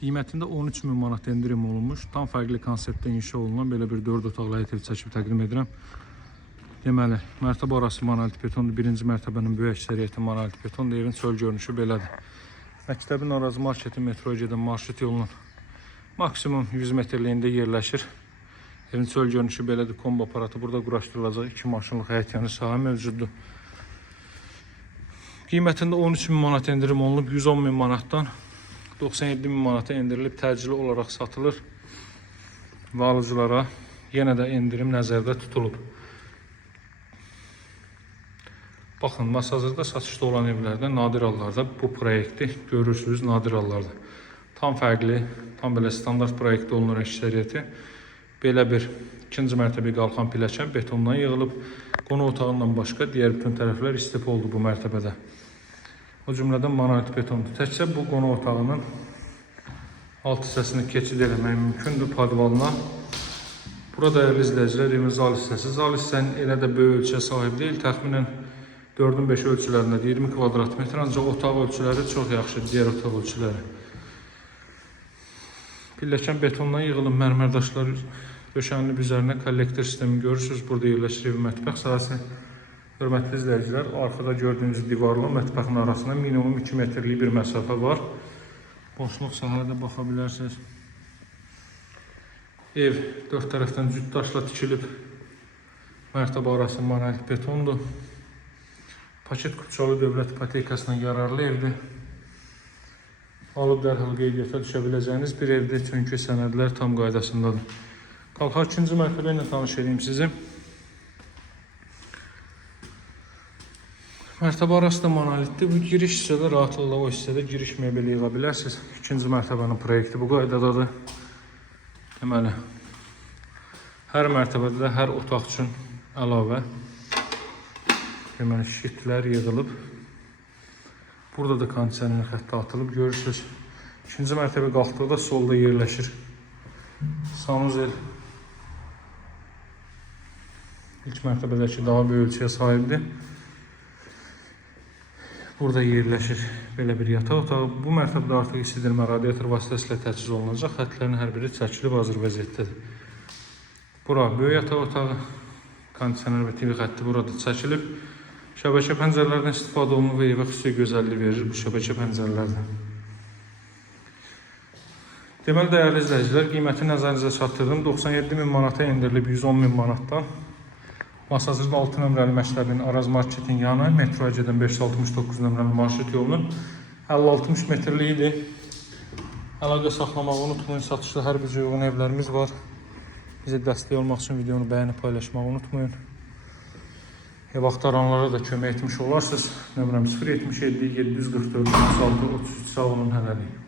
Qiymətində 13.000 manat endirim olunmuş. Tam fərqli konseptdə inşa olunan belə bir 4 otaqlı həyət evi çəkib təqdim edirəm. Deməli, mərtəbə arası monolit betondur. Birinci mərtəbənin böyük əksəriyyəti monolit betondur. Evin çöl görünüşü belədir. Məktəbin Araz marketin metroya gedən marşrut yolunun maksimum 100 metrliyində yerləşir. Evin çöl görünüşü belədir. Kombo aparatı burada quraşdırılacaq. 2 maşınlıq həyət yanı sahə mövcuddur. Qiymətində 13.000 manat endirim olunub. 110.000 manatdan 97.000 manata endirilib təcili olaraq satılır və alıcılara yenə də endirim nəzərdə tutulub. Baxın, hazırda satışda olan evlərdə nadir hallarda bu proyekti görürsünüz, nadir hallarda. Tam fərqli, tam belə standart proyektdə olunur əksəriyyəti. Belə bir ikinci mərtəbə qalxan pilləkən betondan yığılıb. Qonaq otağından başqa digər bütün tərəflər istif oldu bu mərtəbədə. O cümlədən monolit betondur. Təkcə bu qonaq otağının alt hissəsini keçid eləmək mümkündür podvalına. Burada dəyərli izləyicilər, evin zal hissəsi. Zal hissənin elə də böyük ölçüyə sahib deyil. Təxminən 4-ün 5 ölçülərində 20 kvadrat metr, ancaq otaq ölçüləri çox yaxşıdır, digər otaq ölçüləri. Pilləkən betondan yığılıb, mərmərdaşlar döşənilib, üzərinə kollektor sistemi görürsünüz. Burada yerləşir evin mətbəx sahəsi. Hörmətli izləyicilər, arkada gördüyünüz divarla mətbəxin arasında minimum 2 metrlik bir məsafə var. Boşluq sahədə baxa bilərsiniz. Ev 4 tərəfdən cüt daşla tikilib. Mərtəbə arası monolit betondur. Paket Kupçalı dövlət ipotekasına yararlı evdir. Alıb dərhal qeydiyyata düşə biləcəyiniz bir evdir, çünki sənədlər tam qaydasındadır. Qalxaq 2-ci mərtəbə ilə tanış edeyim sizi. Mərtəbə arası da monolitdir. Bu giriş hissədə rahatlıqla o hissədə giriş mebeli yığa bilərsiniz. 2-ci mərtəbənin proyekti bu qaydadadır. Deməli, hər mərtəbədə də hər otaq üçün əlavə deməli, şitlər yığılıb. Burada da kondisioner xətti atılıb, görürsünüz. 2-ci mərtəbə qalxdıqda solda yerləşir sanuzel. İlk mərtəbədəki daha böyük ölçüyə sahibdir. Burada yerləşir belə bir yataq otağı. Bu mərtəbədə artıq isidirmə radiator vasitəsilə təchiz olunacaq. Xətlərin hər biri çəkilib hazır vəziyyətdədir. Bura böyük yataq otağı, kondisioner və TV xətti burada çəkilib. Şəbəkə pəncərələrdən istifadə olunur və evə xüsusi gözəllik verir bu şəbəkə pəncərələrdən. Deməli, dəyərli izləyicilər, qiyməti nəzərinizə çatdırdım. 97.000 manata endirilib 110.000 manatdan. Masazırda 6 nömrəli məktəbin Araz marketin yanı, metroya gedən 569 nömrəli marşrut yolunun 50-60 metrlik idi. Əlaqə saxlamağı unutmayın, satışda hər bir uyğun evlərimiz var. Bizə dəstək olmaq üçün videonu bəyənib paylaşmağı unutmayın. Ev axtaranlara da kömək etmiş olarsınız. Nömrəm 077 744 36 33. Sağ olun, hələlik.